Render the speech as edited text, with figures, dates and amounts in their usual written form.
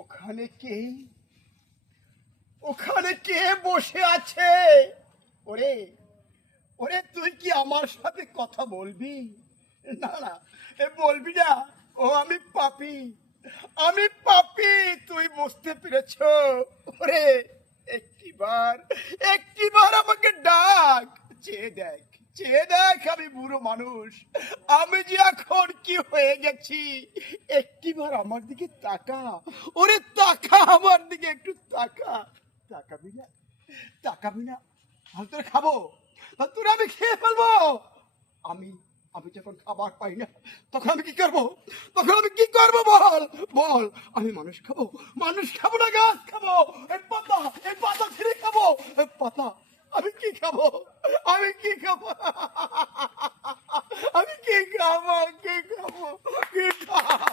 ওখানে কে ওখানে কে বসে আছে? ওরে ওরে, তুই কি আমার সাথে কথা বলবি? না না, বলবি না। ও আমি পাপী, আমি পাপী, তুই বুঝতে পেরেছ? ওরে, একটিবার একটিবার আমাকে ডাক, চেয়ে দেখ, চেয়ে দেখ, আমি বুড়ো মানুষ, আমি যে এখন কি হয়ে গেছি। একটিবার আমার দিকে তাকা, ওরে তাকা, আমার দিকে একটু তাকা। তাকাবি না? তাকাবি না? আমি তোর খাবো, তোর আমি খেয়ে ফেলবো। আমি আমি যখন খাবার পাই না, তখন আমি কি করবো? তখন আমি কি করবো বল? বল। আমি মানুষ খাবো? মানুষ খাবো না, গাছ খাবো, এই পাতা ছিঁড়ে খাবো, পাতা। আমি কি খাবো? আমি কি খাবো? আমি কি খাবো? কি খাবো? কি খাবো?